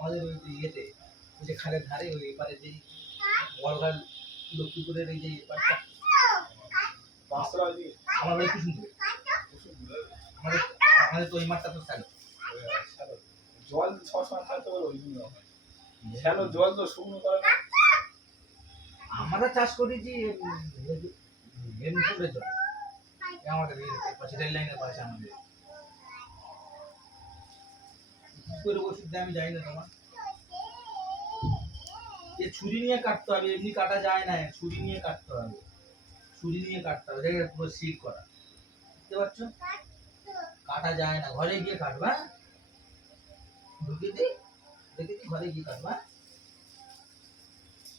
আমাদের ওই যে ইয়েতে ওই যে খালের ধারে ওই এপারে যে বড়ঘাট লক্ষ্মীপুরের এই যে এপারটা আমার বাড়ি কুসুমপুরে আমাদের আমাদের তো ওই মাঠটা তো স্যালো জল সবসময় থাকতে পারে ওই জন্য শ্যালো জল তো শুকনো করে না। আমরা চাষ করেছি হেমপুরের জন্য আমাদের পাশে রেল লাইনের পাশে আমাদের কি করে ওষুধ দেয় আমি জানি না তোমার এ ছুরি নিয়ে কাটতে হবে এমনি কাটা যায় না ছুরি নিয়ে কাটতে হবে ছুরি নিয়ে কাটতে হবে দেখে পুরো সিল করা বুঝতে পারছো কাটা যায় না ঘরে গিয়ে কাটবা ঢুকিয়ে দেখেছি ঘরে গিয়ে কাটবা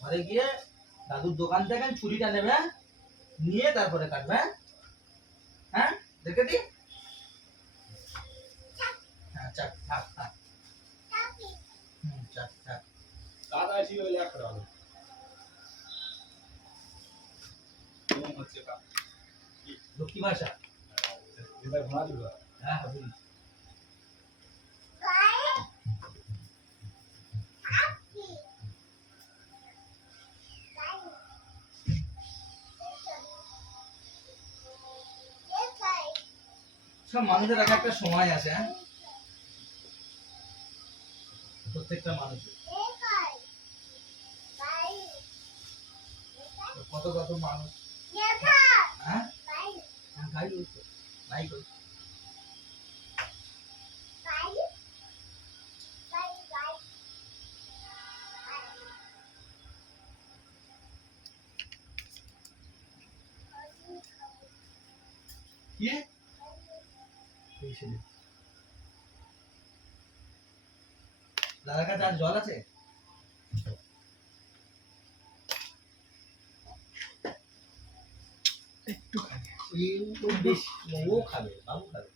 ঘরে গিয়ে দাদুর দোকান থেকে ছুরিটা নেবে নিয়ে তারপরে কাটবে হ্যাঁ দেখে দি হ্যাঁ চাক থাক থাক চাক থাক দাদা ছিল ওই এক করা হবে হচ্ছে কা লক্ষ্মী ভাষা এটা ঘোরা দিল হ্যাঁ হবে সব মানুষের এক একটা সময় আছে হ্যাঁ প্রত্যেকটা মানুষের কত কত মানুষ হ্যাঁ খাই নাই কই কি দাদার কাছে আর জল আছে একটু খাবে ও খাবে বাবু খাবে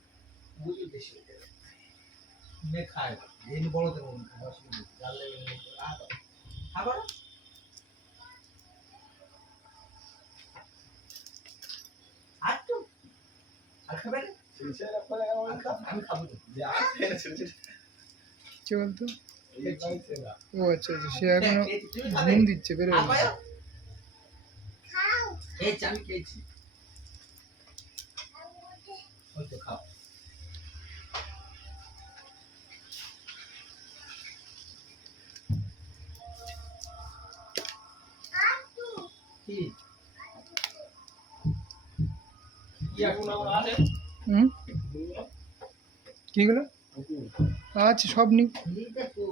বুঝি বেশি মে খায় এই বড় দেবো খাবার শুরু জাল লেগে খাবার আর তো আর খাবে না আমি খাবো তো চল তো ও আচ্ছা আচ্ছা সে এখন তুমি খাবে ঘুম দিচ্ছে বেরো খেয়েছি আমি খেয়েছি ওই তো খাও কি কি এখন আছে হুম কিগুলো আচ্ছা সব নি এই দেখো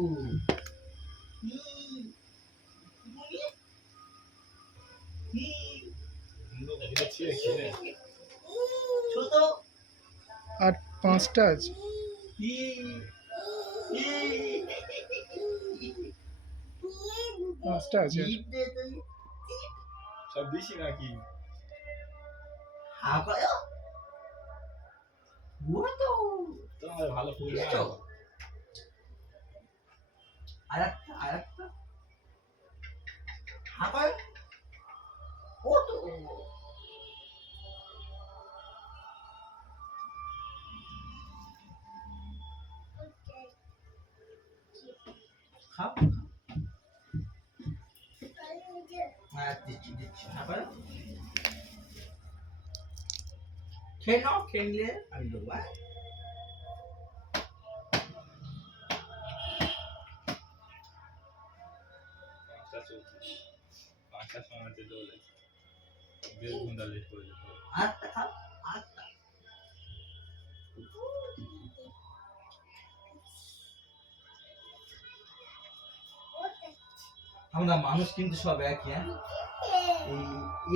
ছোট আর 5টা আছে পাঁচটা আছে সব বেশি নাকি তোমার ভালো ফুল আরেকটা হাঁপায় ও তো খাও হ্যাঁ দিচ্ছি হাঁপায় খেয়ে নাও খেয়ে নিলে আমি দেবো পাঁচটার সময় যেতে বলে 1.5 ঘন্টা লেট করে যেতে হবে আটটা খাও আটটা আমরা মানুষ কিন্তু সব একই হ্যাঁ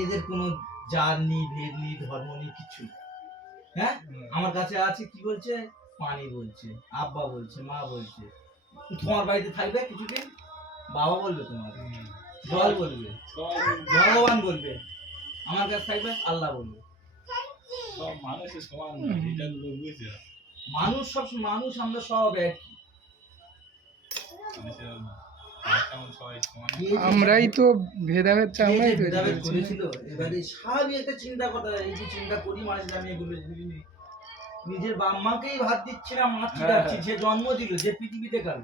এদের কোনো জাত নেই ভেদ নেই ধর্ম নেই কিছু হ্যাঁ আমার কাছে আছে কি বলছে পানি বলছে আব্বা বলছে মা বলছে তোমার বাড়িতে থাকবে কিছুদিন বাবা বলবে তোমার জল বলবে ভগবান বলবে আমার কাছে থাকবে আল্লাহ বলবে সব মানুষের সমান এটা তো বুঝছে মানুষ সব মানুষ আমরা সব একই আমরাই তো ভেদাভেদ আমরাই তো ভেদাভেদ করেছিল এবারে স্বাভাবিক একটা চিন্তা কথা এই যে চিন্তা করি মানুষ আমি এগুলো নিজের বাপ মাকেই ভাত দিচ্ছি না মাছ খাচ্ছি যে জন্ম দিল যে পৃথিবীতে গেল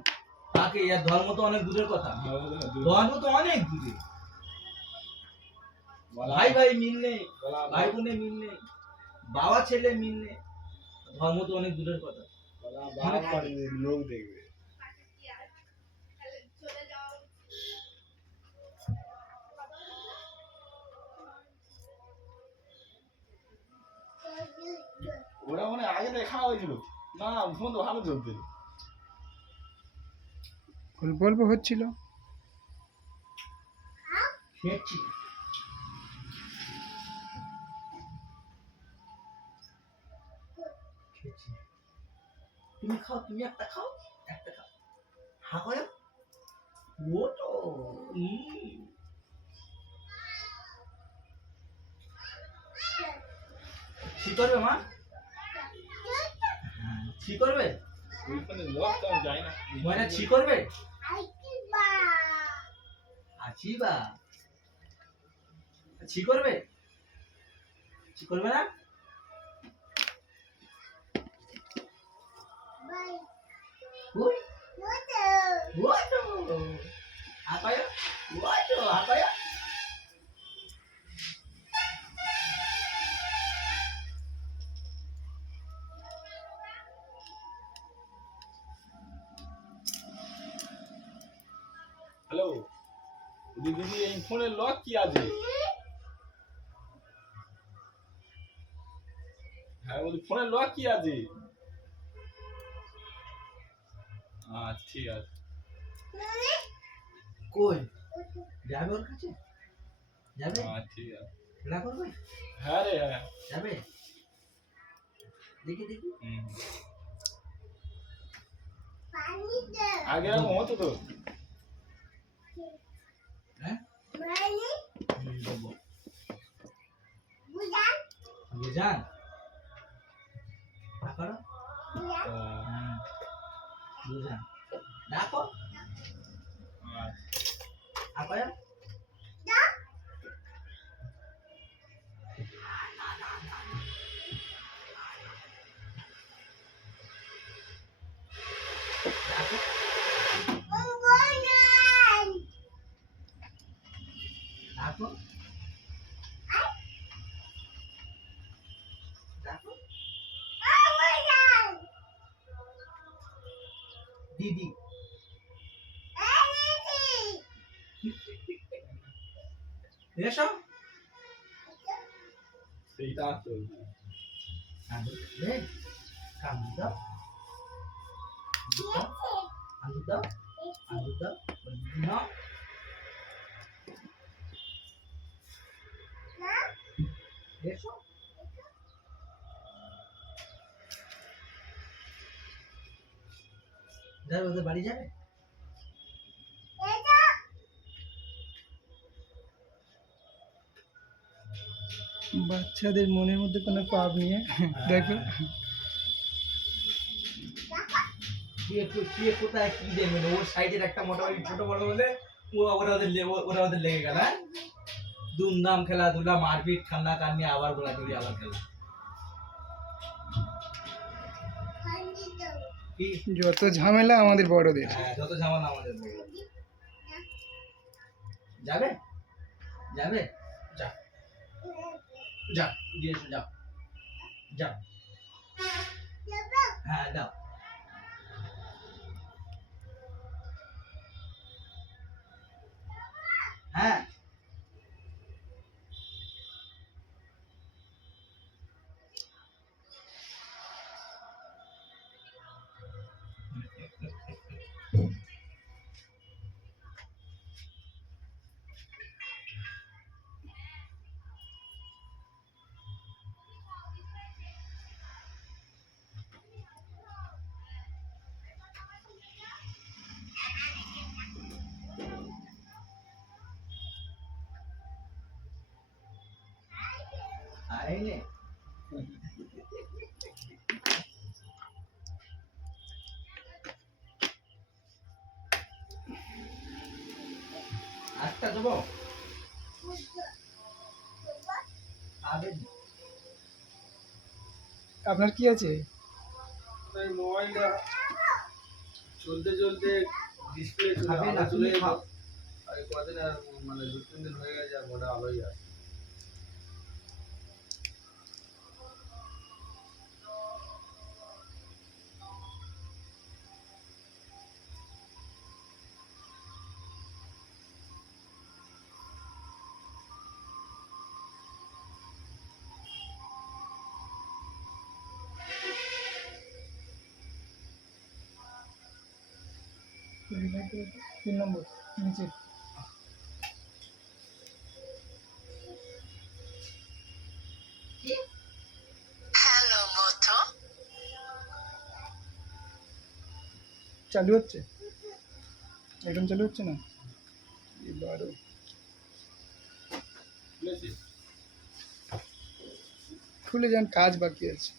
কাকে এর ধর্ম তো অনেক দূরের কথা, ধর্ম তো অনেক দূরে। ভাই ভাই মিল নেই, ভাই বোনে মিল নেই, বাবা ছেলে মিল নেই, ধর্ম তো অনেক দূরের কথা। লোক দেখবে। ওরা মনে হয় আগে থেকে খাওয়া হয়েছিল না, ফোন তো ভালো চলতে। অল্প অল্প হচ্ছিল। খেয়েছি। খেয়েছি। তুমি খাও, তুমি একটা খাও, একটা খাও। হা করো। ও তো কি করবে মা? ছি করবে? ওইখানে লোক তো যায় না। ময়না ছি করবে? আছিবা। ছি করবে? ছি করবে না? ওই ওই তো আপায় ওই তো আপায়। হ্যালো দিদি, এই ফোনের লক কি আছে? হ্যাঁ বলি ফোনের লক কি আছে? আচ্ছা ঠিক আছে। কই যাবে ওর কাছে? যাবে? ঠিক আছে। খেলা করবে? হ্যাঁ রে হ্যাঁ। যাবে? দেখি দেখি। আগে এরকম হতো তো। হ্যাঁ? দেবো। বুঝান? করো? বুঝান। ডাকো? আপায়া? ডাকো? ডাকো? ডাকো? দিদি। এসো। সেইটা তো আলু দে। কামড় দাও। আলু দাও। আলু দাও। না। এসো। যাবে ওদের বাড়ি যাবে? বাচ্চাদের মনের মধ্যে কোনো পাপ নিয়ে দেখো। কে কোথায় কি দেবে ওর সাইজের একটা মোটামুটি ছোট বড় হলে ওরা ওদের লেগে গেল। হ্যাঁ দুমদাম খেলাধুলা, মারপিট, ঠান্ডা কান্নি, আবার গোলাগুলি, আবার খেলা। কি যত ঝামেলা আমাদের বড়দের। হ্যাঁ যত ঝামেলা আমাদের বড়। যাবে? যাবে? যা যা দিয়ে এসো, যাও যাও। হ্যাঁ দাও। হ্যাঁ আরে আটটা দেবো। আপনার কি আছে? মোবাইলটা চলতে চলতে ডিসপ্লে খাবে না, চলে তুমি খাও। আর কদিন আর মানে 2-3 দিন হয়ে গেছে আর মোটা আলোই আছে। তিন নম্বর নিচে চালু হচ্ছে, এখন চালু হচ্ছে না এবারও বুঝেছিস? খুলে যান, কাজ বাকি আছে।